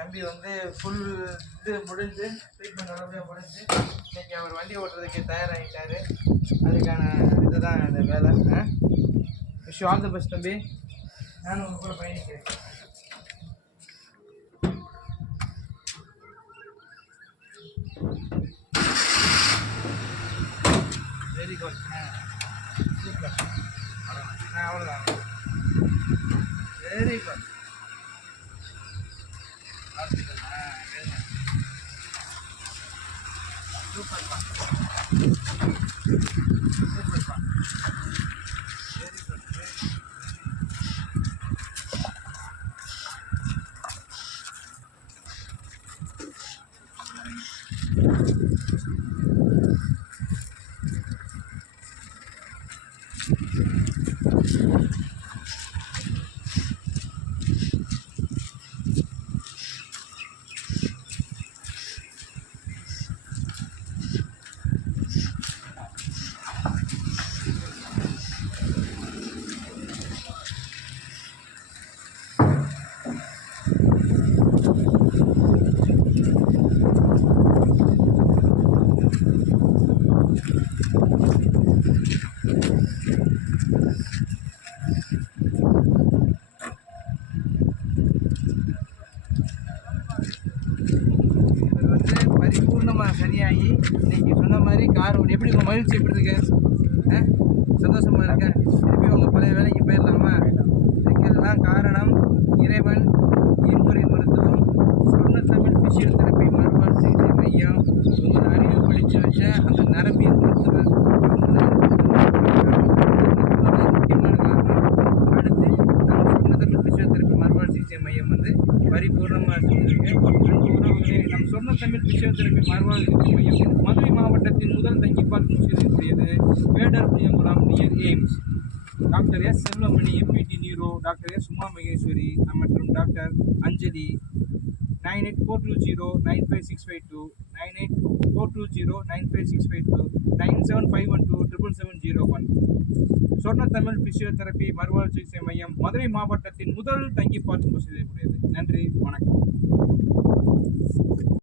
தம்பி வந்து ஃபுல் இது முடிஞ்சு ட்ரீட்மெண்ட் நல்லபடியாக முடிஞ்சு இன்றைக்கி அவர் வண்டி ஓட்டுறதுக்கு தயாராகிட்டார். அதுக்கான இதுதான் அந்த வேலை. விஷ் ஆல் தி பெஸ்ட் தம்பி. நானும் உங்கள் கூட பயணிக்கிறேன். Very good. சூப்பர். அவ்வளோதான். Very good. சூப்பர்ப்பா. சூப்பர்ப்பா. Very good. பரிபூர்ணமாக சரியாகி இன்னைக்கு சொன்ன மாதிரி கார் எப்படி உங்கள் மகிழ்ச்சி எப்படி இருக்கு? சந்தோஷமாக இருக்கேன். திருப்பி உங்கள் பழைய வேலைக்கு போயிடலாமா? இதுக்கெல்லாம் காரணம் இறைவன், இன்முறை மருத்துவம், சொர்ண தமிழ் பிசியோதெரபி மறுவாழ் சிகிச்சை மையம், உங்களை அறிவுப்படுத்தி வச்ச அந்த நரம்பியல் மருத்துவர். முக்கியமான காரணம். அடுத்து நம்ம சொர்ண தமிழ் பிசியோதெரபி மறுவாழ் சிகிச்சை மையம் வந்து பரிபூர்ணமாக செஞ்சுருக்கு. நம் சொர்ண தமிழ் பிசியோதெரபி மறுவாழ் சிகிச்சை மையம் மதுரை மாவட்டத்தின் முதல் தங்கி பார்க்கும் செய்யக்கூடியது Vedar Puliyankulam near AIIMS. Doctor S Selvamani MPT neuro, doctor S Uma Maheswari மற்றும் டாக்டர் அஞ்சலி. 9842095652, 9842095652, 9751277001. சொர்ண தமிழ் பிசியோதெரபி மறுவாழ் சிகிச்சை மையம் மதுரை மாவட்டத்தின் முதல் தங்கி பார்க்கும் செய்யக்கூடியது. நன்றி, வணக்கம்.